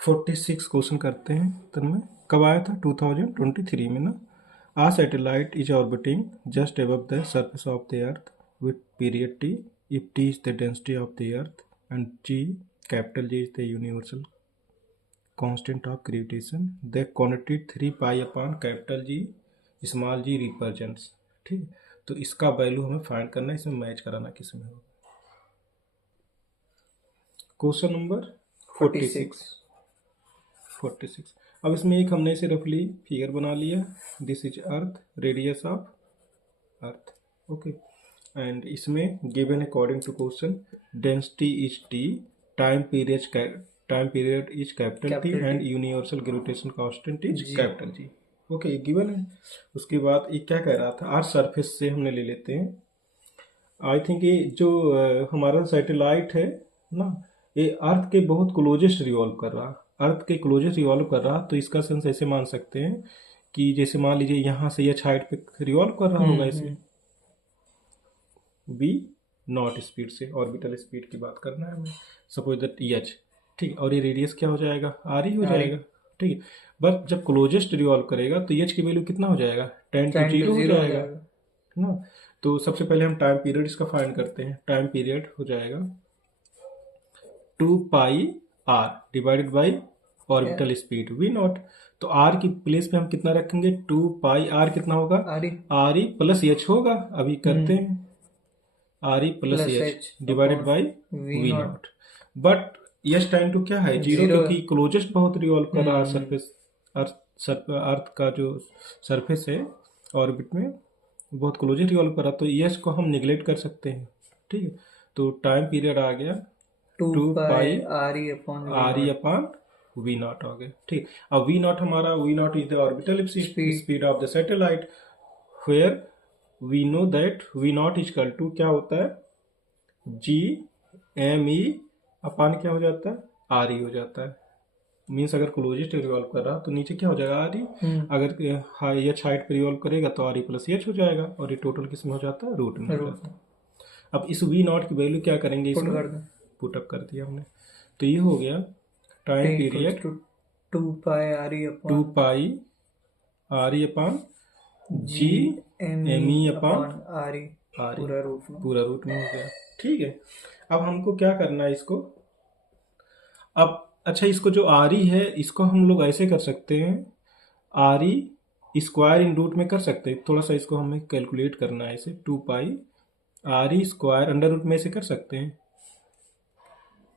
46 question करते हैं। तन्मय कब आया था? 2023 में ना। A satellite is orbiting just above the surface of the earth with period T if T is the density of the earth and G capital G is the universal constant of gravitation the quantity 3 pi upon capital G small G represents. ठीक है, तो इसका value हमें find करना है, इसमें match कराना किस में होगा। Question number 46। अब इसमें एक हमने इसे रफली फिगर बना लिया। This is earth, radius of earth, okay. And इसमें given according to question density is T, time period is capital T and universal gravitation constant is capital G. Okay, ये गिवन है। उसके बाद ये क्या कह रहा था, अर्थ सरफेस से हमने ले लेते हैं। आई थिंक ये जो हमारा सैटेलाइट है ना, ये अर्थ के बहुत क्लोजेस्ट रिवॉल्व कर रहा, अर्थ के क्लोजेस्ट रिवॉल्व कर रहा। तो इसका सेंस ऐसे मान सकते हैं कि जैसे मान लीजिए यहाँ से एच हाइट पे रिवॉल्व कर रहा होगा ऐसे v नॉट स्पीड से, ऑर्बिटल स्पीड की बात करना है हमें। सपोज दैट एच, ठीक, और ये रेडियस क्या हो जाएगा, आर ही हो जाएगा। ठीक है, बस जब क्लोजेस्ट रिवॉल्व करेगा तो एच की वैल्यू कितना हो जाएगा, 10 to 0 हो जाएगा ना। तो सबसे पहले हम टाइम पीरियड इसका फाइंड करते हैं। टाइम पीरियड हो जाएगा 2 pi R divided by orbital speed V naught. तो आर की प्लेस पे हम कितना रखेंगे, 2 पाई आर कितना होगा, आर ई प्लस एच होगा। अभी करते हैं, R E plus H divided by V naught. But H time to क्या है, 0, क्योंकि क्लोजेस्ट बहुत रिवॉल्व कर रहा है सरफेस, अर्थ का जो सरफेस है ऑर्बिट में बहुत क्लोजेस्ट रिवॉल्व कर रहा, तो एच को हम निगलेक्ट कर सकते हैं। ठीक है, तो टाइम पीरियड आ गया 2 pi R E upon V naught हो गया। ठीक, अब वी नॉट हमारा, V naught is the orbital speed of the satellite, where we know that V naught is equal to क्या होता है, जी एम ई अपॉन क्या हो जाता है, आर ई हो जाता है। मीन्स अगर क्लोजेस्ट रिवॉल्व कर रहा तो नीचे क्या हो जाएगा, आर ई। अगर एच हाइट पे रिवॉल्व करेगा तो आर ई प्लस एच हो जाएगा, और ये टोटल किस में हो जाता है, रूट में हो जाता है। अब इस वी नॉट की वैल्यू क्या करेंगे, इसमें पुटअप कर दिया हमने। तो ये हो गया time period 2 pi R E upon G M E upon R E, पूरा रूट में हो गया। ठीक है, अब हमको क्या करना है इसको, अब अच्छा इसको जो आर ई है इसको हम लोग ऐसे कर सकते हैं, आर ई स्क्वायर इन रूट में कर सकते हैं। थोड़ा सा इसको हमें कैलकुलेट करना है, इसे 2 pi R E square under root में से कर सकते हैं,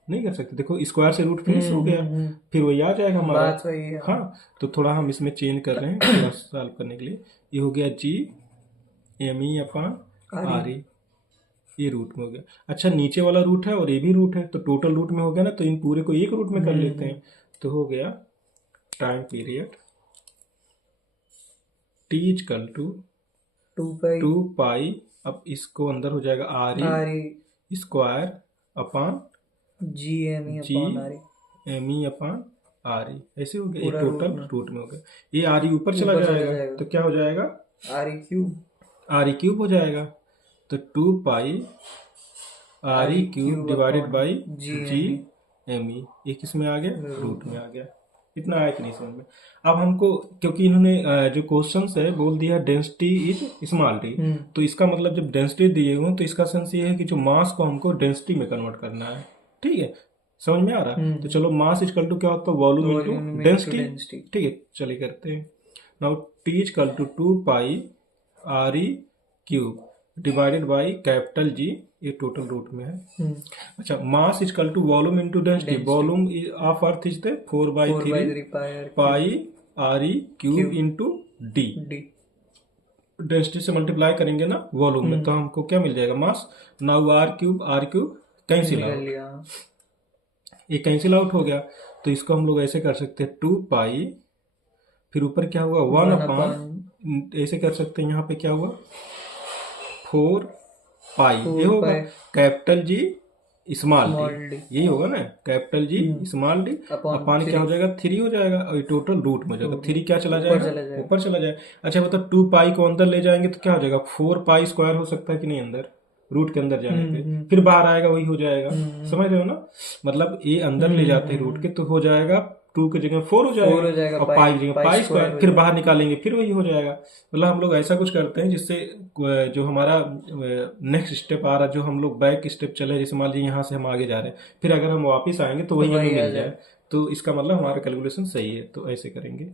नहीं कर सकते। देखो स्क्वायर से रूट फिनिश हो गया, फिर वही आ जाएगा हमारा। बात वही है। हाँ, तो थोड़ा हम इसमें चेंज कर रहे हैं थोड़ा सॉल्व करने के लिए। ये हो गया G M E upon R E, ये रूट में हो गया। अच्छा नीचे वाला रूट है और ये भी रूट है, तो टोटल रूट में हो गया ना, तो इन पूरे को एक रूट में कर लेते हैं। तो हो गया time period T equal to 2 pi, अब इसको अंदर हो जाएगा R E square upon G M E upon R E, ऐसे हो गया। ये टोटल रूट में हो गया। ये आर ई ऊपर चला जाएगा तो क्या हो जाएगा, आर ई क्यूब हो जाएगा। तो 2 pi R E cube divided by G M E, ये किस में आ गया, रूट में आ गया। इतना आया कि नहीं समझ में। अब हमको, क्योंकि इन्होंने जो क्वेश्चंस है बोल दिया डेंसिटी इज स्मॉल डी, तो इसका मतलब जब डेंसिटी दिए हुए तो इसका सेंस ये है कि जो मास को हमको डेंसिटी में कन्वर्ट करना है। ठीक है, समझ में आ रहा है। तो चलो मास इक्वल टू क्या होता है, वॉल्यूम इनटू डेंसिटी। ठीक है, चलिए करते हैं। Now T equal to 2 pi R E cube divided by capital G, ये टोटल रूट में है। अच्छा, mass equal to volume into density, volume of earth is the 4/3 pi R E cube into D. Density से multiply करेंगे ना volume में, तो हमको क्या मिल जाएगा, mass. Now R cube cancel out, ये कैंसिल आउट हो गया। तो इसको हम लोग ऐसे कर सकते हैं 2 पाई, फिर ऊपर क्या हुआ 1 अपॉन, ऐसे कर सकते हैं। यहाँ पे क्या हुआ 4 पाई, ये होगा कैपिटल जी स्मॉल डी, यही होगा ना, capital G small D upon क्या हो जाएगा 3 हो जाएगा, और टोटल रूट में हो जाएगा। 3 क्या चला जाएगा, ऊपर चला जाएगा। अच्छा मतलब 2 पाई को अंदर ले जाएंगे तो क्या हो जाएगा, 4 पाई स्क्वायर हो सकता है कि नहीं अंदर, रूट के अंदर जाने पे, फिर बाहर आएगा वही हो जाएगा। समझ रहे हो ना, मतलब ए अंदर ले जाते हैं रूट के तो हो जाएगा 2 की जगह 4 हो जाएगा और पाई की जगह पाई स्क्वायर, फिर बाहर निकालेंगे फिर वही हो जाएगा। मतलब हम लोग ऐसा कुछ करते हैं जिससे जो हमारा नेक्स्ट स्टेप आ रहा है, जो हम लोग बैक स्टेप चले, जैसे मान लीजिए यहाँ से हम आगे जा रहे हैं, फिर अगर हम वापस आएंगे तो वही हमें मिल जाए, तो इसका मतलब हमारा कैलकुलेशन सही है। तो ऐसे करेंगे,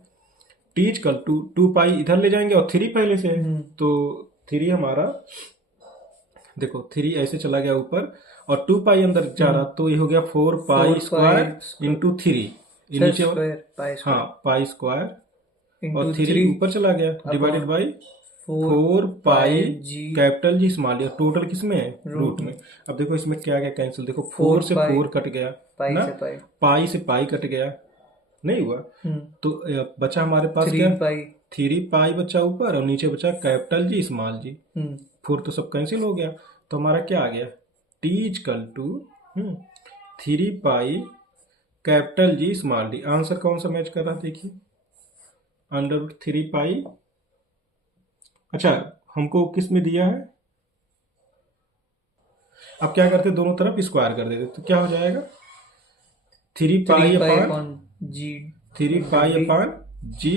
टी इक्वल टू 2 पाई इधर ले जाएंगे और 3 पहले से है, तो 3 हमारा देखो 3 ऐसे चला गया ऊपर और 2 पाई अंदर जा रहा, तो ये हो गया 4 पाई स्क्वायर इंटू 3 नीचे, हाँ पाई स्क्वायर और 3 ऊपर चला गया divided by 4 pi capital G small, या टोटल किसमें है रूट में। अब देखो इसमें क्या क्या कैंसिल, देखो 4 से 4 कट गया ना, पाई से पाई कट गया, नहीं हुआ, तो बचा हमारे पास क्या 3 पाई बचा ऊपर और नीचे बचा कैपिटल जी स्मॉल जी, 4 तो सब कैंसिल हो गया, तो हमारा क्या आ गया T equal to 3 pi capital G small D. Answer कौन सा मैच कर रहा है देखिए, अंडर 3 पाई, अच्छा हमको किस में दिया है, अब क्या करते दोनों तरफ स्क्वायर कर देते, तो क्या हो जाएगा 3 पाई अपॉन जी, 3 पाई अपॉन जी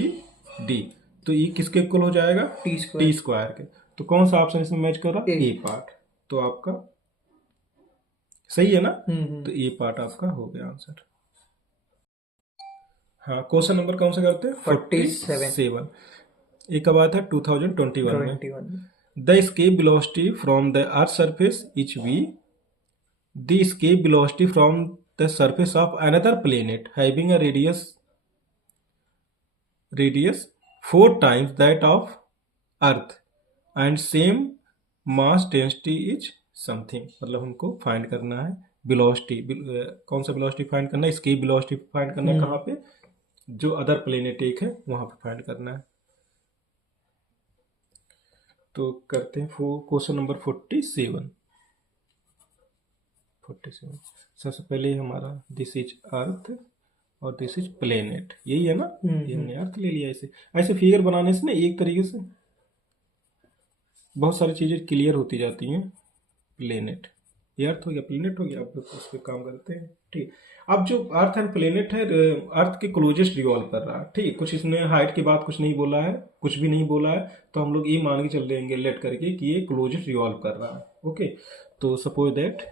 डी, तो ये किसके इक्वल हो जाएगा टी स्क्वायर के। तो कौन सा ऑप्शन इसमें मैच कर रहा है, ए पार्ट, तो आपका सही है ना, तो ए पार्ट आपका हो गया आंसर। हाँ, क्वेश्चन नंबर कौन सा करते हैं 47। एक कब आया था 2021 में। The escape velocity from the earth surface is v, the escape velocity from the surface of another planet having a radius 4 times that of earth and same mass density is something, मतलब हमको find करना है velocity, कौन सा velocity find करना है, escape velocity find करना है, कहाँ पे, जो अदर प्लेनेट एक है वहां पे फाइंड करना है। तो करते हैं क्वेश्चन नंबर 47। सबसे पहले हमारा दिस इज अर्थ और दिस इज प्लेनेट, यही है ना, ये हमने अर्थ ले लिया। ऐसे ऐसे फिगर बनाने से ना एक तरीके से बहुत सारी चीजें क्लियर होती जाती हैं। प्लेनेट, ये अर्थ हो गया, प्लेनेट हो गया, अब उस पर काम करते हैं। ठीक, अब जो अर्थ एंड प्लेनेट है, अर्थ के क्लोजेस्ट रिवॉल्व कर रहा है। ठीक, कुछ इसने हाइट की बात कुछ नहीं बोला है, कुछ भी नहीं बोला है, तो हम लोग ये मान के चल देंगे लेट करके कि ये क्लोजेस्ट रिवॉल्व कर रहा है। ओके, तो सपोज दैट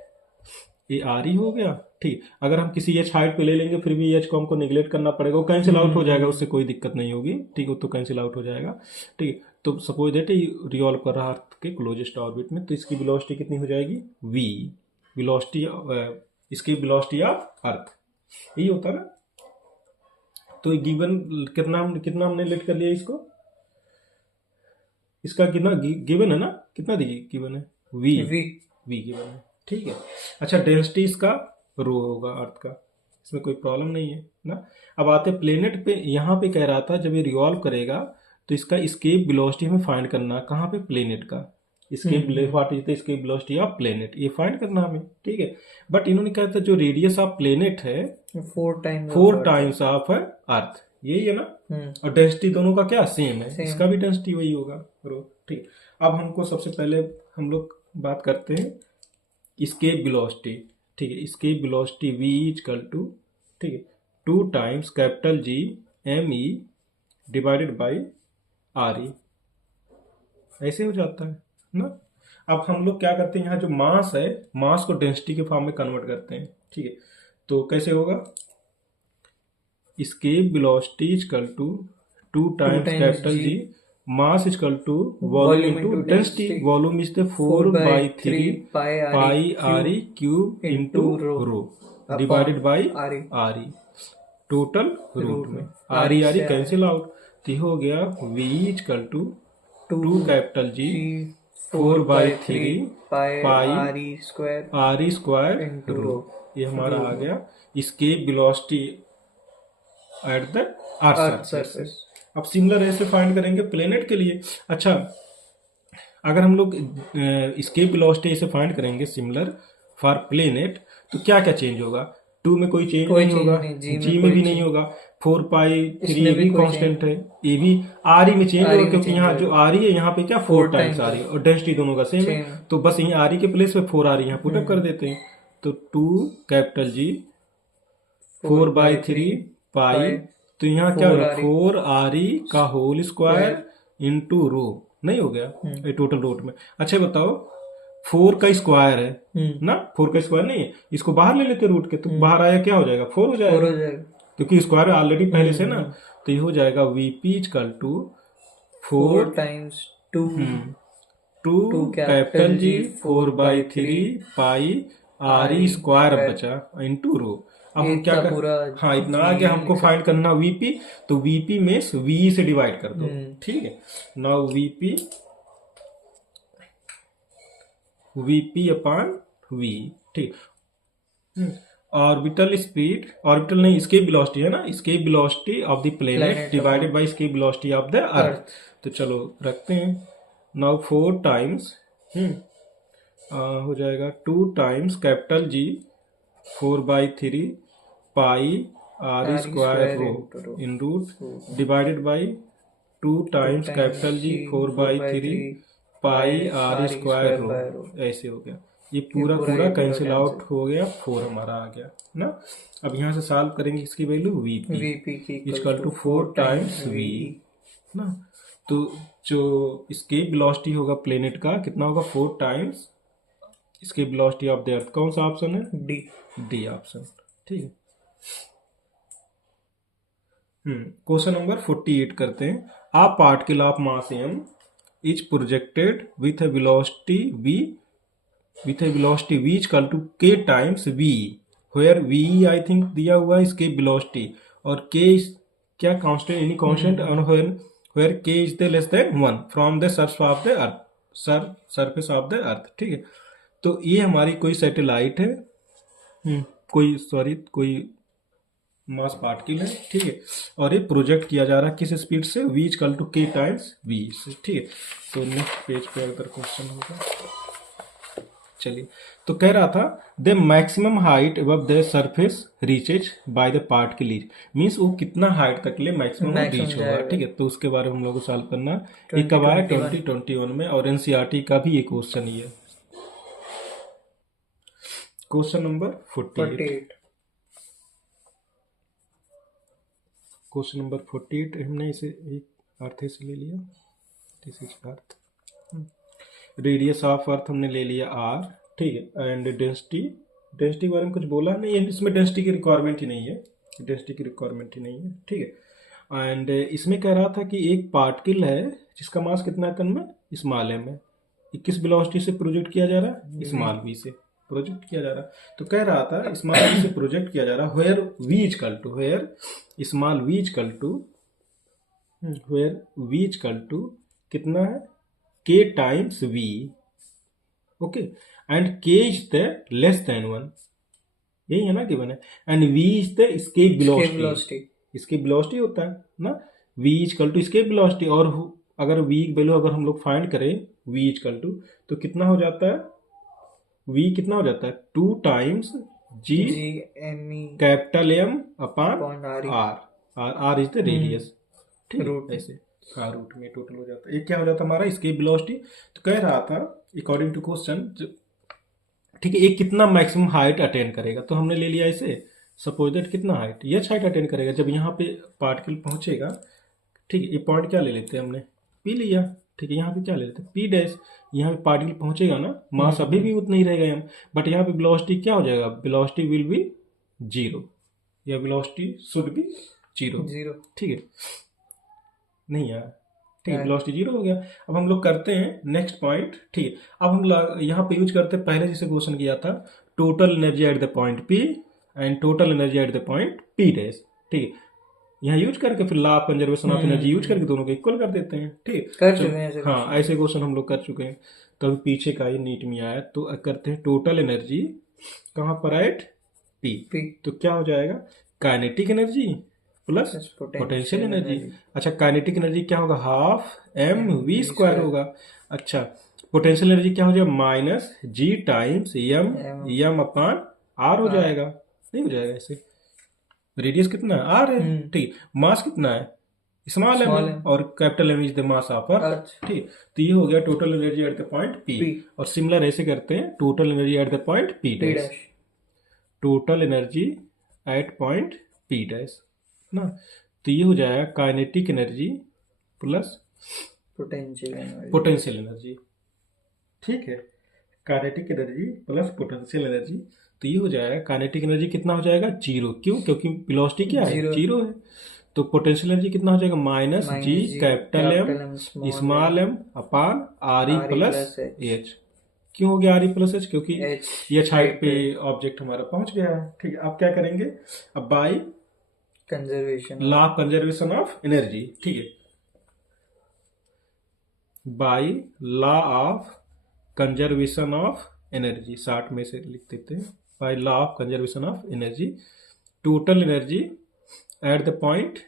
ये आर ही हो गया। ठीक, अगर हम किसी एच हाइट पे ले लेंगे फिर भी एच को हमको निगलेक्ट करना पड़ेगा, वो कैंसिल आउट हो जाएगा, उससे कोई दिक्कत नहीं होगी। ठीक, वो तो कैंसिल आउट हो जाएगा। ठीक, तो सपोज दैट ये रिवॉल्व कर रहा है अर्थ के क्लोजेस्ट ऑर्बिट में, तो इसकी वेलोसिटी कितनी हो जाएगी वी, वेलोसिटी इसकी वेलोसिटी ऑफ अर्थ, यही होता है ना। तो गिवन कितना हमने लेट कर लिया इसको, इसका कितना गिवन है ना, कितना गिवन है वी गिवन है। ठीक है, अच्छा डेंसिटी इसका रो होगा अर्थ का, इसमें कोई प्रॉब्लम नहीं है ना। अब आते प्लेनेट पे, यहाँ पे कह रहा था जब ये रिवॉल्व करेगा तो इसका एस्केप वेलोसिटी हमें फाइंड करना, कहाँ पे प्लेनेट का escape, what is the escape velocity of planet, ये फाइंड करना हमें। ठीक है, बट इन्होंने कहा था जो रेडियस ऑफ प्लेनेट है 4 टाइम्स ऑफ अर्थ, यही है ना, और डेंसिटी दोनों का क्या सेम है, इसका भी डेंसिटी वही होगा रो। ठीक, अब हमको सबसे पहले हम लोग बात करते हैं एस्केप वेलोसिटी। ठीक है, escape velocity v equal to, ठीक है, 2 times capital G M E divided by R E, ऐसे हो जाता है ना। अब हम लोग क्या करते हैं, यहाँ जो मास है, मास को डेंसिटी के फॉर्म में कन्वर्ट करते हैं। ठीक है, तो कैसे होगा, escape velocity equal to 2 times capital G mass equal to volume into density, volume is the 4/3 pi R E cube into rho divided by R E, total root में आर ई कैंसिल आउट, तो हो गया v equal to 2 capital G 4/3 pi R E square rho, ये हमारा आ गया escape velocity at the earth surface. अब similar ऐसे फाइंड करेंगे प्लेनेट के लिए। अच्छा, अगर हम लोग एस्केप वेलोसिटी ऐसे फाइंड करेंगे सिमिलर फॉर प्लेनेट, तो क्या क्या चेंज होगा, 2 में कोई चेंज नहीं होगा, जी में भी नहीं होगा, 4 पाई 3 भी कांस्टेंट है, ये भी आर ई में चेंज होगा क्योंकि यहाँ जो आर ई है यहाँ पे क्या 4 टाइम्स आ रही है और डेंसिटी दोनों का सेम है, तो बस यही आर ई के प्लेस पे 4 आ रही है, यहाँ पुटअप कर देते हैं। तो 2 कैपिटल जी 4/3 पाई, तो यहाँ क्या होगा 4 आर ई का होल स्क्वायर इंटू रो, नहीं हो गया ये टोटल रूट में। अच्छा बताओ 4 का स्क्वायर है ना, 4 का स्क्वायर नहीं है, इसको बाहर ले लेते रूट के, तो बाहर आया क्या हो जाएगा 4 हो जाएगा क्योंकि स्क्वायर ऑलरेडी पहले से ना, तो ये हो जाएगा VP equal to 4 times 2 capital G 4/3 pi R E square बचा इंटू रो। अब हम क्या कर, हाँ इतना आ गया, हमको फाइंड करना वीपी, तो वीपी में वी से डिवाइड कर दो, ठीक है। नाउ वीपी अपॉन वी, ठीक। ऑर्बिटल स्पीड, ऑर्बिटल नहीं एस्केप वेलोसिटी है ना, escape velocity of the planet divided by escape velocity of the अर्थ। तो चलो रखते हैं। नाउ 4 टाइम्स हो जाएगा 2 times capital G 4/3 pi R square rho in root divided by 2 times capital G 4/3 pi R square rho, ऐसे हो गया। ये पूरा कैंसिल आउट हो गया, 4 हमारा आ गया ना। अब यहाँ से सॉल्व करेंगे इसकी value VP equal to 4 times V ना। तो जो एस्केप वेलोसिटी होगा प्लेनेट का कितना होगा 4 times escape velocity of the अर्थ। कौन सा ऑप्शन है? डी ऑप्शन, ठीक है। क्वेश्चन नंबर 48 करते हैं। A particle of mass m is projected with a velocity v equal to k times v, where v I think दिया हुआ है इसके वेलोसिटी और k क्या constant, any constant, where k is the less than 1 from the surface of the earth, ठीक है। तो ये हमारी कोई सैटेलाइट है, कोई मास पार्टिकल है, ठीक है, और ये प्रोजेक्ट किया जा रहा है किस स्पीड से, v equal to k times v, ठीक है। तो नेक्स्ट पेज पे अगर क्वेश्चन होगा, चलिए। तो कह रहा था the maximum height above the surface reaches by the particle is, means वो कितना हाइट तक ले मैक्सिमम रीच होगा, ठीक है। तो उसके बारे में हम लोग को सॉल्व करना है। ये कब आया 2021 में, और एनसीईआरटी का भी ये क्वेश्चन ही है। Question number 48। क्वेश्चन नंबर 48 हमने इसे एक अर्थ से ले लिया, this is earth, radius of अर्थ हमने ले लिया r, ठीक है। एंड डेंसिटी के बारे में कुछ बोला नहीं, इसमें डेंसिटी की रिक्वायरमेंट ही नहीं है, ठीक है। एंड इसमें कह रहा था कि एक पार्टिकल है जिसका मास कितना है टन में, स्मॉल m है, 21 वेलोसिटी से प्रोजेक्ट किया जा रहा है, स्मॉल v से प्रोजेक्ट किया जा रहा है। तो कह रहा था स्मॉल v से प्रोजेक्ट किया जा रहा है, वेयर v इक्वल टू कितना है k times v, okay, and k is the less than 1, यही है ना गिवन है, and v is the escape velocity होता है ना, v equal to escape velocity, और अगर v की वैल्यू अगर हम लोग फाइंड करें v इक्वल टू, तो कितना हो जाता है, v कितना हो जाता है 2 times g capital M upon r is the radius, ठीक है, ऐसे का रूट में टोटल हो जाता है। ये क्या हो जाता है हमारा एस्केप वेलोसिटी। तो कह रहा था अकॉर्डिंग टू क्वेश्चन, ठीक है, एक कितना मैक्सिमम हाइट अटेन करेगा, तो हमने ले लिया इसे, सपोज दैट कितना हाइट, ये हाइट अटेन करेगा जब यहाँ पे पार्टिकल पहुंचेगा, ठीक है। ये पॉइंट क्या ले लेते हैं हमने, पी लिया, ठीक है। यहाँ पे क्या ले लेते हैं पी डैश, यहाँ पे पार्टिकल पहुंचेगा ना, मास अभी भी उतना ही रहेगा m, बट यहाँ पे वेलोसिटी क्या हो जाएगा, वेलोसिटी विल बी 0, या वेलोसिटी शुड बी 0, ठीक है, नहीं यार, ठीक है, वेलोसिटी 0 हो गया। अब हम लोग करते हैं नेक्स्ट पॉइंट, ठीक है। अब हम यहाँ पे यूज करते हैं पहले जैसे क्वेश्चन किया था, total energy at the point P and total energy at the point P dash, ठीक है। यहाँ यूज करके फिर law of conservation of energy use करके दोनों को इक्वल कर देते हैं, ठीक है। हाँ, ऐसे क्वेश्चन हम लोग कर चुके हैं, तो अभी पीछे का ही नीट में आया। तो करते हैं टोटल एनर्जी कहाँ पर एट P, तो क्या हो जाएगा kinetic energy plus potential energy. अच्छा, काइनेटिक एनर्जी क्या होगा, हाफ mv² होगा। अच्छा, पोटेंशियल एनर्जी क्या हो जाएगा, minus g times m upon r हो जाएगा, नहीं हो जाएगा ऐसे। रेडियस कितना है, आर है, ठीक। मास कितना है, स्मॉल एम, और capital M is the mass of Earth, ठीक। तो ये हो गया total energy at the point P. और सिमिलर ऐसे करते हैं total energy at the point P dash, total energy at point P dash ना। तो ये हो जाएगा kinetic energy plus potential energy, ठीक है। Kinetic energy plus potential energy, तो ये हो जाएगा काइनेटिक एनर्जी कितना हो जाएगा, जीरो। क्यों, क्योंकि वेलोसिटी क्या है, जीरो है। तो पोटेंशियल एनर्जी कितना हो जाएगा, माइनस जी capital M small M upon R E plus H. क्यों हो गया आर ई प्लस एच, क्योंकि एच हाइट पे ऑब्जेक्ट हमारा पहुंच गया है, ठीक है। अब क्या करेंगे, अब by conservation, law of conservation of energy, ठीक है। By law of conservation of energy, 60 में से लिख देते हैं, by law of conservation of energy, total energy at the point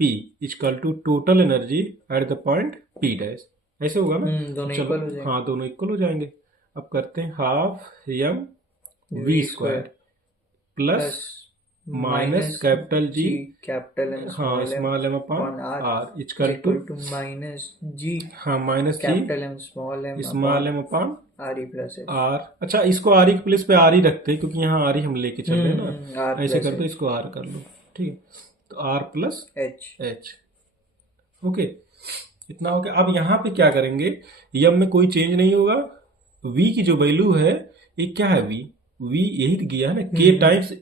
P equal to total energy at the point P dash. ऐसे होगा ना, दोनों इक्वल हो जाएंगे। हाँ, दोनों इक्वल हो जाएंगे। अब करते हैं half M V square plus minus capital G capital M, हाँ small M upon R equal to minus G, हाँ minus capital M small M upon R E plus R. अच्छा, इसको आर ई प्लस पे R ही रखते हैं, क्योंकि यहाँ आर ही हम लेके चल रहे हैं ना। ऐसे कर दो, इसको आर कर लो, ठीक है। तो आर प्लस एच, ओके, इतना हो गया। अब यहाँ पे क्या करेंगे, यम में कोई चेंज नहीं होगा। v की जो वैल्यू है, ये क्या है, v यही तो गया है ना, k टाइम्स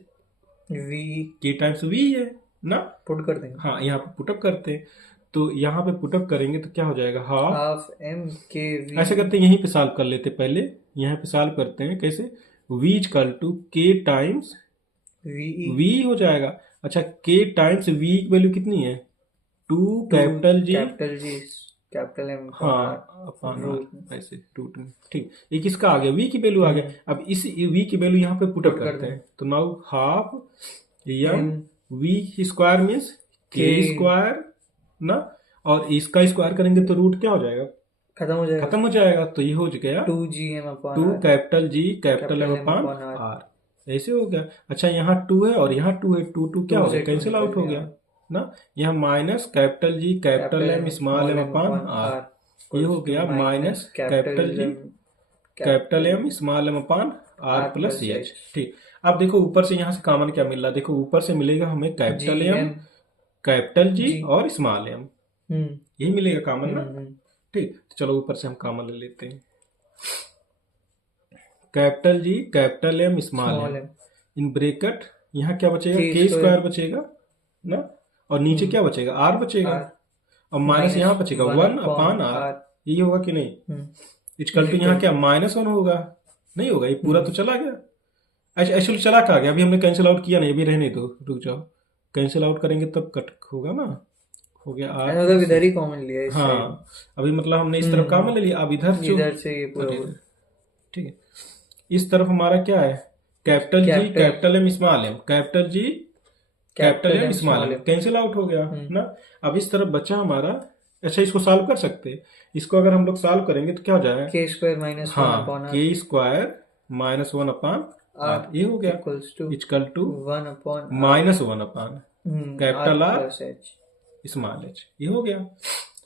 v है ना, पुट कर देंगे। हाँ, यहाँ पे पुटअप करते हैं, तो यहाँ पे पुटअप करेंगे तो क्या हो जाएगा, हाफ एम के वी। ऐसे करते हैं, यहीं पे सॉल्व कर लेते पहले, यहाँ पे सॉल्व करते हैं कैसे, v equal to k times v हो जाएगा। अच्छा, k टाइम्स v की वैल्यू कितनी है, 2 कैपिटल जी कैपिटल एम, हाँ अपन ऐसे 2, ठीक। ये किसका आ गया, v की वैल्यू आ गया। अब इस v की वैल्यू यहाँ पे पुटअप करते हैं, तो now half M v square means k square ना, और इसका स्क्वायर करेंगे तो रूट क्या हो जाएगा, खत्म हो जाएगा। तो ये हो गया 2 capital G capital M upon R, ऐसे हो गया। अच्छा, यहाँ 2 है और यहाँ 2 है, 2 क्या हो गया, कैंसिल आउट हो गया ना। यहाँ minus capital G capital M small M upon R, ये हो गया minus capital G capital M small M upon R plus H, ठीक। अब देखो ऊपर से यहाँ से कॉमन क्या मिल रहा है, देखो ऊपर से मिलेगा हमें कैपिटल एम कैपिटल जी और स्मॉल एम, यही मिलेगा कॉमन ना, ठीक। तो चलो ऊपर से हम कॉमन ले लेते हैं, capital G capital M small M in bracket, यहाँ क्या बचेगा, k स्क्वायर बचेगा ना, और नीचे क्या बचेगा, r बचेगा, और माइनस यहाँ बचेगा 1 अपॉन r, ये होगा कि नहीं, इक्वल टू यहाँ क्या -1 होगा, नहीं होगा, ये पूरा तो चला गया। एक्चुअली चला कहा गया, अभी हमने कैंसिल आउट किया नहीं, अभी रहने दो, रुक जाओ, कैंसिल आउट करेंगे तब कट होगा ना, हो गया r, मतलब इधर ही कॉमन लिया, हाँ अभी मतलब हमने इस तरफ कॉमन ले लिया, अब इधर से ये पूरा, ठीक है। इस तरफ हमारा क्या है, capital G capital M small M, capital G capital M small M, cancel out हो गया ना। अब इस तरफ बचा हमारा, अच्छा इसको सॉल्व कर सकते हैं, इसको अगर हम लोग सॉल्व करेंगे तो क्या हो जाएगा, k square minus k square minus 1 upon R, ये हो गया equal to minus 1 upon capital R small H, ये हो गया।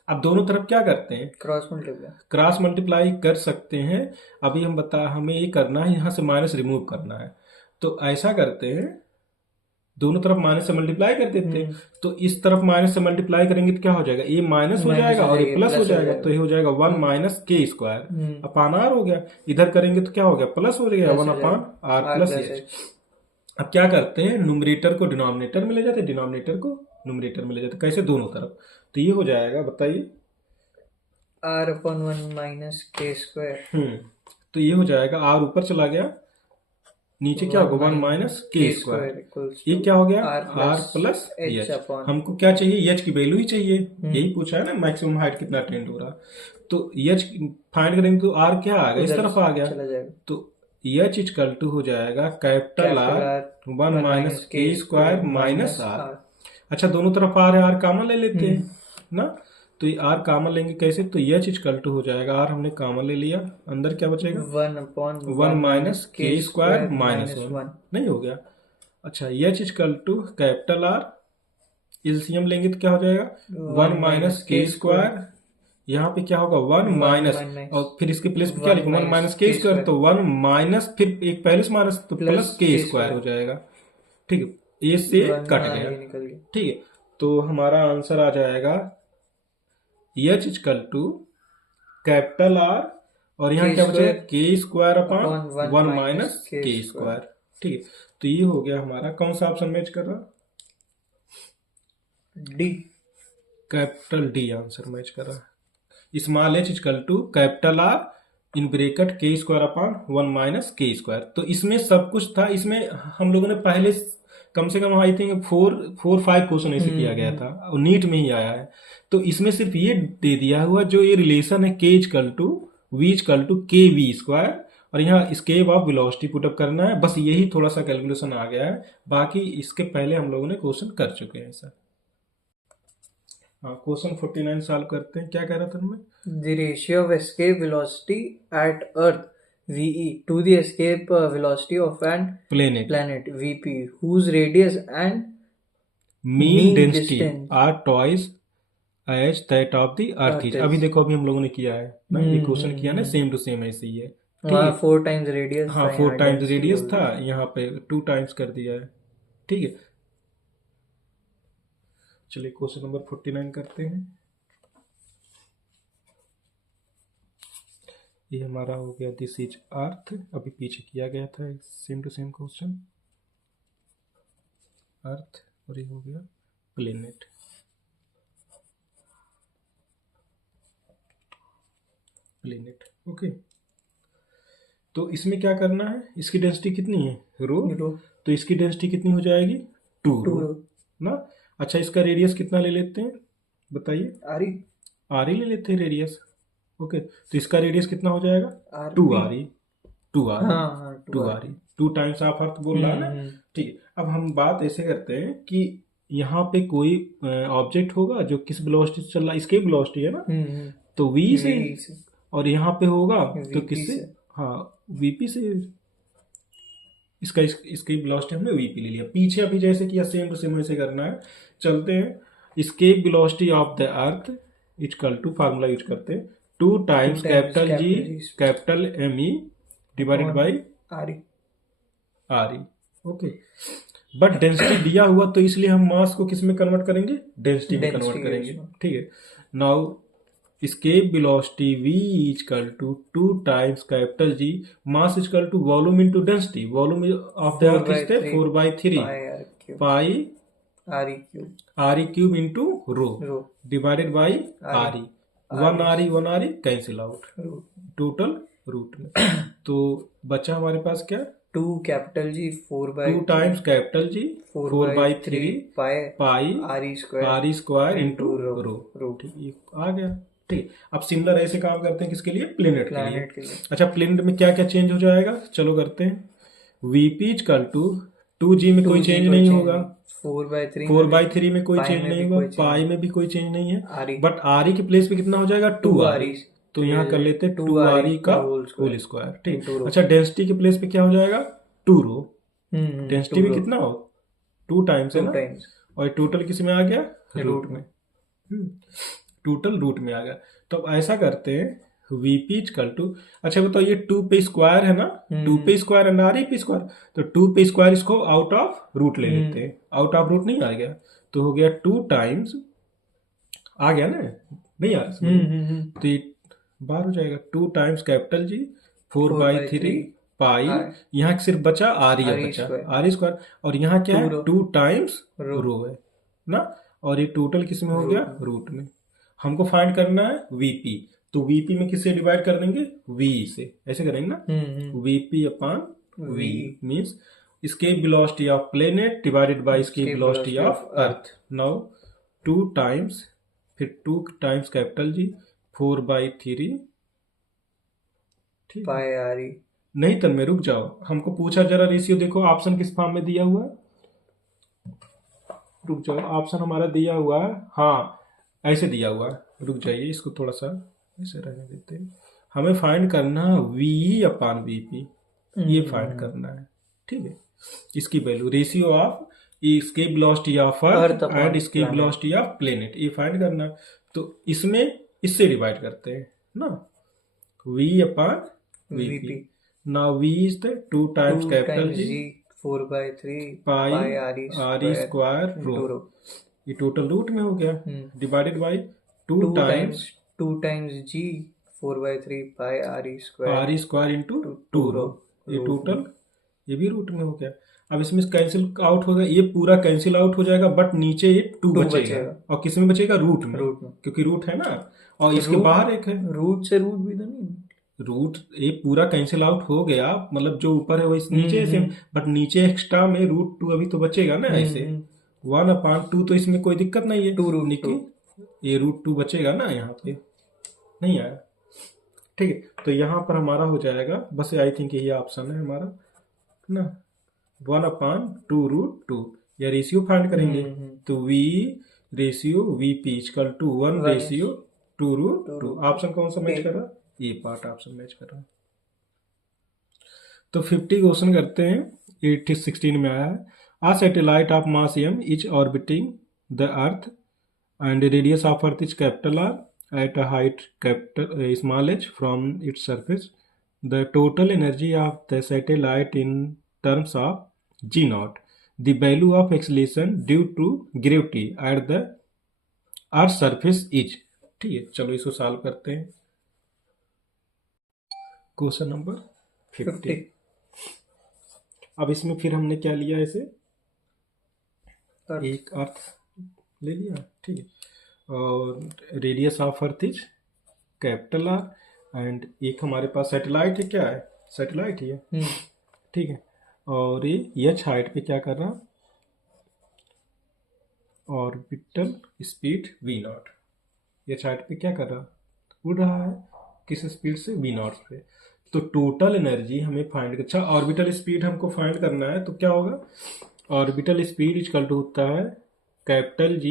अब दोनों तरफ क्या करते हैं, क्रॉस मल्टीप्लाई कर सकते हैं। अभी हम हमें ये करना है, यहाँ से माइनस रिमूव करना है, तो ऐसा करते हैं, दोनों तरफ माइनस से मल्टीप्लाई कर देते हैं। तो इस तरफ माइनस से मल्टीप्लाई करेंगे तो क्या हो जाएगा, ये माइनस हो जाएगा और ये प्लस हो जाएगा, तो ये हो जाएगा 1 minus k square upon R हो गया। इधर करेंगे तो क्या हो गया, प्लस हो गया 1 अपॉन आर प्लस एच। अब क्या करते हैं, न्यूमरेटर को डिनोमिनेटर में ले जाते, डिनोमिनेटर को न्यूमरेटर में ले जाते, कैसे, दोनों तरफ। तो ये हो जाएगा, बताइए, r upon 1 minus k square, तो ये हो जाएगा, r ऊपर चला गया, नीचे क्या होगा 1 माइनस k स्क्वायर, ये क्या हो गया r प्लस एच। हमको क्या चाहिए, h की वैल्यू ही चाहिए, यही पूछा है ना, मैक्सिमम हाइट कितना अटेंड हो रहा, तो h फाइंड करेंगे तो r क्या आ गया, इस तरफ आ गया, तो h इक्वल टू हो जाएगा capital R 1 minus k square minus r। अच्छा, दोनों तरफ r है, r कॉमन ले लेते हैं ना, तो ये r कॉमन लेंगे कैसे, तो h इक्वल टू हो जाएगा, r हमने कॉमन ले लिया, अंदर क्या बचेगा 1 माइनस k स्क्वायर माइनस 1, नहीं हो गया, अच्छा H equal to capital R, LCM लेंगे तो क्या हो जाएगा 1 माइनस के स्क्वायर, यहाँ पे क्या होगा 1 माइनस, और फिर इसके प्लेस पे क्या लिखूं 1 माइनस के स्क्वायर, तो 1 माइनस फिर एक पहले से माइनस तो प्लस के स्क्वायर हो जाएगा। ठीक है, ए से कट गया। ठीक है, तो हमारा आंसर आ जाएगा H equal to capital R और यहाँ क्या बचेगा K square upon 1 minus K square. ठीक है, तो ये हो गया हमारा, कौन सा ऑप्शन मैच कर रहा, D, capital D answer match कर रहा है। Small H equal to capital R in bracket K square upon 1 minus K square. तो इसमें सब कुछ था, इसमें हम लोगों ने पहले कम से कम आई थिंक 4-5 क्वेश्चन ऐसे किया गया था और नीट में ही आया है। तो इसमें सिर्फ ये दे दिया हुआ जो ये रिलेशन है K equal to V equal to K V square, और यहाँ स्केप ऑफ वेलोसिटी पुटअप करना है, बस यही थोड़ा सा कैलकुलेशन आ गया है, बाकी इसके पहले हम लोगों ने क्वेश्चन कर चुके हैं सर। हाँ, क्वेश्चन 49 सॉल्व करते हैं। क्या कह रहा था मैं, the ratio of escape velocity eight earth VE to the escape velocity of an planet VP whose radius and mean density are twice as that of the earth is। अभी देखो, अभी हम लोगों ने किया है ना, ये क्वेश्चन किया ना, सेम टू सेम ऐसे ही है। ठीक है, 4 टाइम्स रेडियस, हाँ 4 टाइम्स रेडियस था, यहाँ पे 2 टाइम्स कर दिया है। ठीक है, चलिए क्वेश्चन नंबर 49 करते हैं। ये हमारा हो गया दिस इज अर्थ, अभी पीछे किया गया था सेम टू सेम क्वेश्चन, अर्थ, और ये हो गया प्लेनेट। ओके, तो इसमें क्या करना है, इसकी डेंसिटी कितनी है रो, तो इसकी डेंसिटी कितनी हो जाएगी 2 रो ना। अच्छा, इसका रेडियस कितना ले लेते हैं बताइए, आर ही ले लेते हैं रेडियस। ओके, तो इसका रेडियस कितना हो जाएगा 2 2 टाइम्स ऑफ अर्थ बोल रहा है ना। ठीक है, अब हम बात ऐसे करते हैं कि यहाँ पे कोई ऑब्जेक्ट होगा जो किस वेलोसिटी से चल रहा है, इसके वेलोसिटी है ना, तो वी से, और यहाँ पे होगा तो किससे, हाँ वीपी से, इसकी वेलोसिटी हमने वीपी ले लिया। पीछे अभी जैसे किया सेम टू सेम वैसे करना है। चलते हैं, escape velocity of the earth equal to, formula use करते हैं 2 times capital G capital M E divided by R E. Okay, but density दिया हुआ तो इसलिए हम मास को किस में कन्वर्ट करेंगे, डेंसिटी में कन्वर्ट करेंगे। ठीक है, now escape velocity v equal to 2 times capital G mass equal to volume into density, volume of the earth is 4/3 pi R E cube into rho divided by R E, 1 R E cancel out, total root में। तो बचा हमारे पास क्या, 2 capital G 2 times capital G 4/3 pi R E square into rho. ठीक, आ गया। ठीक, अब सिमिलर ऐसे काम करते हैं किसके लिए, प्लेनेट के लिए। अच्छा, प्लेनेट में क्या क्या चेंज हो जाएगा, चलो करते हैं। वीपी इक्वल टू 2g में कोई चेंज नहीं होगा, 4/3 में कोई चेंज नहीं होगा, पाई में भी कोई चेंज नहीं है, बट आर ई के प्लेस पे कितना हो जाएगा 2 आर ई, तो यहाँ कर लेते हैं 2 आर ई का होल स्क्वायर। ठीक, अच्छा डेंसिटी के प्लेस पे क्या हो जाएगा 2 रो, डेंसिटी भी कितना हो 2 टाइम्स है ना, और टोटल किस में आ गया रूट में, टोटल रूट में आ गया। तो अब ऐसा करते हैं वीपी इक्वल टू, अच्छा बताओ ये 2 पे स्क्वायर है ना, 2 पे स्क्वायर एंड आर ई पे स्क्वायर, तो 2 पे स्क्वायर इसको आउट ऑफ रूट ले लेते हैं, आउट ऑफ रूट नहीं आ गया तो हो गया 2 टाइम्स, आ गया ना, नहीं आ रहा तो ये बाहर हो जाएगा 2 टाइम्स कैपिटल जी 4/3 पाई, यहाँ सिर्फ बचा आर ई बचा, आर ई स्क्वायर, और यहाँ क्या है 2 टाइम्स रो है ना, और ये टोटल किस में हो गया रूट में। हमको फाइंड करना है वीपी, तो वीपी में किससे डिवाइड कर देंगे वी से, ऐसे करेंगे ना, VP upon V means escape velocity of planet divided by escape velocity of earth। now 2 times, फिर 2 times capital G 4/3 pi R ई। नहीं तन्मय रुक जाओ, हमको पूछा जरा रेशियो देखो ऑप्शन किस फॉर्म में दिया हुआ है, रुक जाओ, ऑप्शन हमारा दिया हुआ है, हाँ ऐसे दिया हुआ है, रुक जाइए इसको थोड़ा सा ऐसे रहने देते हैं। हमें फाइंड करना वी अपॉन वीपी, ये फाइंड करना है। ठीक है, इसकी value, ratio of escape velocity of earth and escape velocity of planet, ये फाइंड करना। तो इसमें इससे डिवाइड करते हैं ना, v upon vp। Now v is the 2 times capital G 4/3 pi r square rho, ये टोटल रूट में हो गया, divided by 2 times G 4/3 pi r square into 2 रो, ये टोटल, ये भी रूट में हो गया। अब इसमें कैंसिल आउट होगा, ये पूरा कैंसिल आउट हो जाएगा, बट नीचे ये 2 बचेगा। और किस में बचेगा? रूट में, क्योंकि रूट है ना, और इसके बाहर एक है, रूट से रूट भी तो नहीं, रूट ये पूरा कैंसिल आउट हो गया, मतलब जो ऊपर है वो इस नीचे से, बट नीचे एक्स्ट्रा में √2 अभी तो बचेगा ना, ऐसे 1/2 तो इसमें कोई दिक्कत नहीं है, 2 ये √2 बचेगा ना, यहाँ पे नहीं आया। ठीक है, तो यहाँ पर हमारा हो जाएगा, बस आई थिंक यही ऑप्शन है हमारा ना, 1/2 या रेशियो फाइंड करेंगे, तो v ratio vp equal to 1 ratio 2 option कौन सा मैच कर रहा है? ये पार्ट ऑप्शन मैच कर रहा है। तो 50 क्वेश्चन करते हैं, 16 में आया है। A satellite of mass m is orbiting the earth and radius of earth is capital R at a height capital small h from its surface. The total energy of the satellite in terms of G naught, the value of acceleration due to gravity at the earth surface is। ठीक है, चलो इसको solve करते हैं। Question number 50। अब इसमें फिर हमने क्या लिया, ऐसे एक अर्थ ले लिया, ठीक है, और radius of earth is capital R and एक हमारे पास सैटेलाइट है, क्या है? सैटेलाइट ही है, ठीक है, और ये h हाइट पे क्या कर रहा, orbital speed v0, h height पे क्या कर रहा, उड़ रहा है, किस स्पीड से? v0 पे। तो टोटल एनर्जी हमें फाइंड, अच्छा ऑर्बिटल स्पीड हमको फाइंड करना है, तो क्या होगा, ऑर्बिटल स्पीड इक्वल टू होता है capital G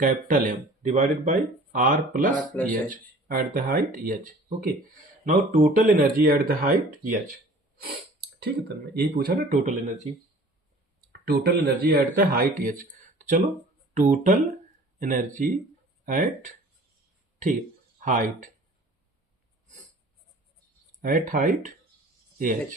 capital M divided by r plus h at the height h। Okay, now total energy at the height h, ठीक है, तब यही पूछा ना, total energy at the height h। तो चलो टोटल एनर्जी एट, ठीक, हाइट h,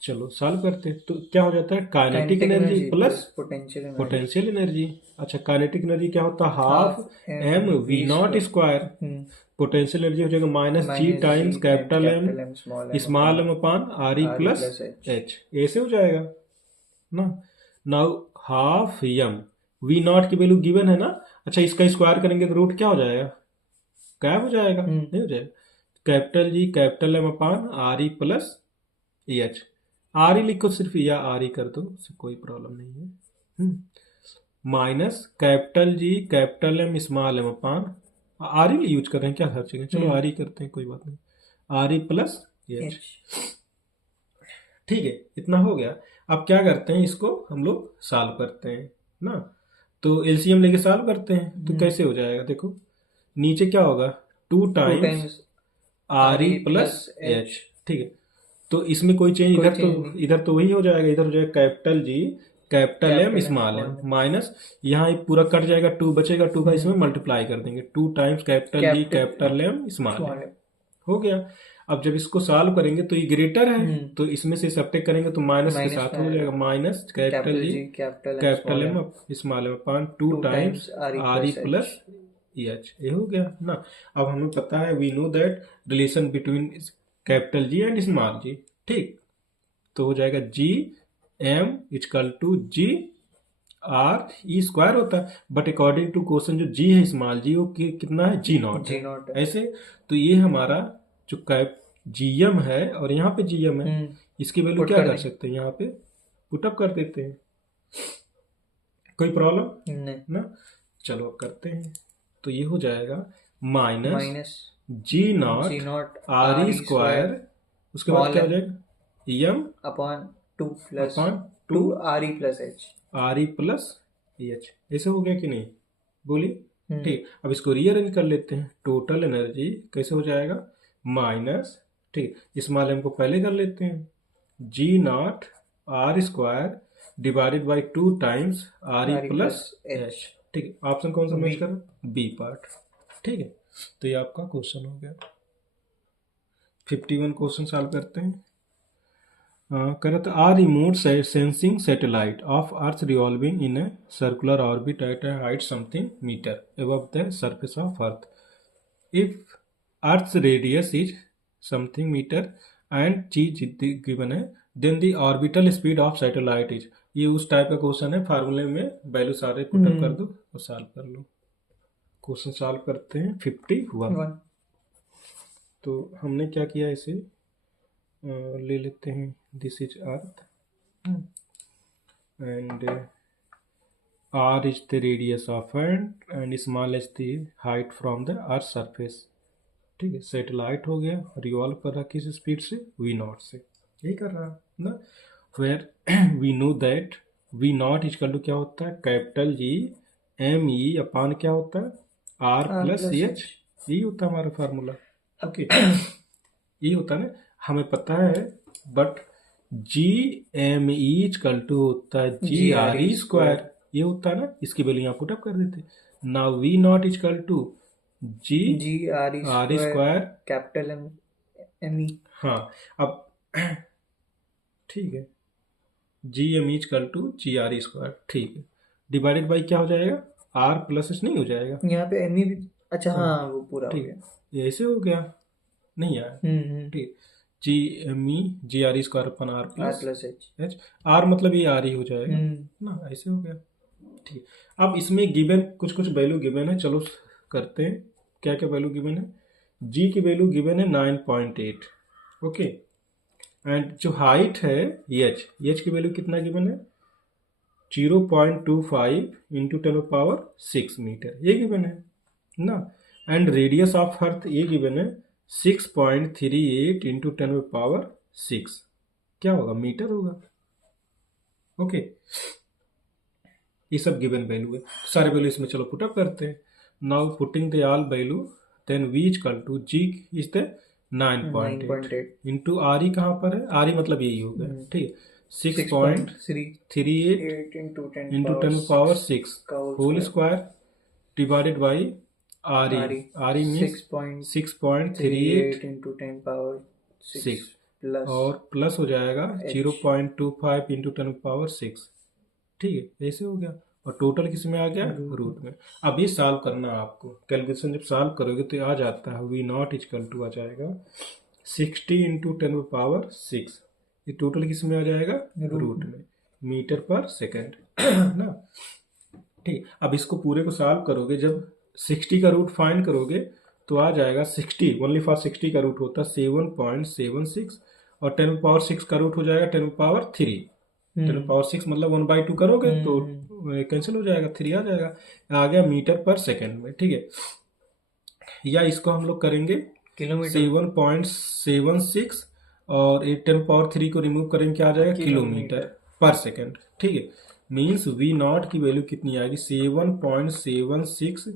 चलो सॉल्व करते हैं। तो क्या हो जाता है, kinetic energy plus potential energy. अच्छा, काइनेटिक एनर्जी क्या होता है, half m v0 square, potential energy हो जाएगा -G times capital M small m अपान RE प्लस h, ऐसे हो जाएगा ना। नाउ हाफ m v0 की वैल्यू गिवन है ना, अच्छा इसका स्क्वायर करेंगे तो रूट क्या हो जाएगा, गायब हो जाएगा, नहीं हो जाएगा, कैपिटल G कैपिटल M अपान RE प्लस h, RE लिखो सिर्फ या RE कर दो, उससे कोई प्रॉब्लम नहीं है, minus capital G capital M small m अपान RE यूज कर रहे हैं, क्या हर जगह, चलो RE करते हैं, कोई बात नहीं, RE प्लस h, ठीक है, इतना हो गया। अब क्या करते हैं, इसको हम लोग सॉल्व करते हैं ना, तो एलसीएम लेके सॉल्व करते हैं, तो कैसे हो जाएगा, देखो नीचे क्या होगा, 2 टाइम्स RE प्लस h, ठीक है, तो इसमें कोई चेंज, इधर तो वही हो जाएगा, इधर हो जाएगा capital G capital M small m minus, यहाँ पूरा कट जाएगा, 2 बचेगा, 2 का इसमें मल्टीप्लाई कर देंगे, 2 times capital G capital M small m, हो गया। अब जब इसको सॉल्व करेंगे तो ये ग्रेटर है, तो इसमें से सब्ट्रैक्ट करेंगे तो माइनस के साथ हो जाएगा, minus capital G capital M small m upon 2 times RE plus h, ये हो गया ना। अब हमें पता है, we know that relation between capital G and small g, ठीक, तो हो जाएगा G M equal to G R E square होता है, बट अकॉर्डिंग टू क्वेश्चन जो G है स्मॉल g वो कितना है, G0 है, ऐसे। तो ये हमारा जो कैप GM है और यहाँ पे GM है, इसकी वैल्यू क्या कर सकते हैं, यहाँ पे पुटअप कर देते हैं, कोई प्रॉब्लम नहीं ना। चलो अब करते हैं, तो ये हो जाएगा माइनस G0 RE स्क्वायर, उसके बाद क्या हो जाएगा, M upon 2 RE plus h, ऐसे हो गया कि नहीं, बोलिए, ठीक। अब इसको रीअरेंज कर लेते हैं, टोटल एनर्जी कैसे हो जाएगा, माइनस, ठीक, स्मॉल m को पहले कर लेते हैं, G0 R square divided by 2 times R E plus H. ठीक है, ऑप्शन कौन सा मैच कर, बी पार्ट। ठीक है, तो ये आपका क्वेश्चन हो गया। 51 क्वेश्चन सॉल्व करते हैं। करत are remote sensing satellite of earth revolving in a circular orbit at a height something metre above the surface of earth if earth's radius is something meter and g given है then the orbital speed of satellite is। ये उस type का question है, फार्मूले में value सारे put up कर दो और सॉल्व कर लो। क्वेश्चन सॉल्व करते हैं 51। तो हमने क्या किया, इसे ले लेते हैं, this is earth and r is the radius of and small is the height from the earth surface। ठीक है, सैटेलाइट हो गया, रिवॉल्व कर रहा किस स्पीड से, v नॉट से, यही कर रहा ना। Where we know that v not equal to क्या होता है, capital G m e upon क्या होता है, r प्लस एच। यही होता है हमारा फार्मूला। ओके, यही होता है ना, हमें पता है, but G m e equal to होता है G r e स्क्वायर, ये होता है ना, इसकी वैल्यू यहाँ पुटअप कर देते। Now V not equal to G R E square capital M E. हाँ, अब ठीक है, G M equal to G R E square. ठीक है, डिवाइडेड बाई क्या हो जाएगा, आर प्लस एच नहीं हो जाएगा यहाँ पे एम ई भी। अच्छा हाँ, वो पूरा ठीक है, ये ऐसे हो गया, नहीं आया। ठीक, G M E G R E square upon R plus H, R मतलब ये आर ही हो जाएगा ना, ऐसे हो गया। ठीक, अब इसमें गिवन कुछ कुछ वैल्यू गिवन है, चलो करते हैं। क्या क्या वैल्यू गिवन है, जी की वैल्यू गिवन है 9.8। ओके, एंड जो हाइट है एच की वैल्यू कितना गिवन है, 0.25 इंटू 10⁻6 मीटर, ये गिवन है ना। एंड रेडियस ऑफ अर्थ ये गिवन है 6.38 इंटू 10⁻6, क्या होगा, मीटर होगा। ओके, ये सब गिवन वैल्यू है, सारे वैल्यू इसमें चलो पुटअप करते हैं। Now putting the all value, then v equal to G is the 9.8 into R E कहाँ पर है, आर ई मतलब यही हो गया। ठीक है, 6.38 into 10⁻6 whole square divided by R E, R E means 6.38 into 10⁻6 और प्लस हो जाएगा 0.25 इंटू 10⁻6। ठीक है, ऐसे हो गया, और टोटल किस में आ गया, रूट में। अब ये सॉल्व करना है आपको, कैलकुलेशन जब सॉल्व करोगे तो आ जाता है, वी नॉट इक्वल टू आ जाएगा 60 इंटू 10⁻6, ये टोटल किस में आ जाएगा, रूट में, मीटर पर सेकेंड ना। ठीक, अब इसको पूरे को सॉल्व करोगे, जब 60 का रूट फाइंड करोगे तो आ जाएगा 60, ओनली फॉर 60 का रूट होता है 7.76 और 10⁻6 का रूट हो जाएगा 10⁻3। 10⁻6 मतलब 1/2 करोगे तो कैंसिल हो जाएगा, 3 आ जाएगा, आ गया मीटर पर सेकेंड में। ठीक है, या इसको हम लोग करेंगे किलोमीटर, 7.76 और 10⁻3 को रिमूव करेंगे, क्या आ जाएगा, किलोमीटर पर सेकेंड। ठीक है, मीन्स वी नॉट की वैल्यू कितनी आएगी, 7.76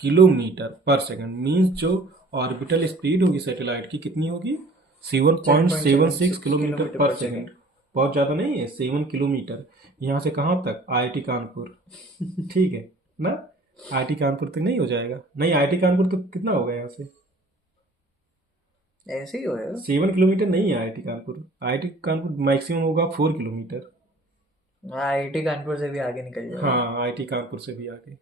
किलोमीटर पर सेकेंड। मीन्स जो ऑर्बिटल स्पीड होगी सैटेलाइट की कितनी होगी, 7.76 किलोमीटर पर सेकेंड। बहुत ज़्यादा नहीं है, 7 किलोमीटर, यहाँ से कहाँ तक, IIT कानपुर। ठीक है ना, IIT कानपुर तक नहीं हो जाएगा, नहीं IIT कानपुर तो कितना होगा यहाँ से, ऐसे ही होगा, 7 किलोमीटर नहीं है IIT Kanpur. IIT Kanpur maximum होगा 4 किलोमीटर। IIT कानपुर से भी आगे निकल जाएगा। हाँ, IIT कानपुर से भी आगे।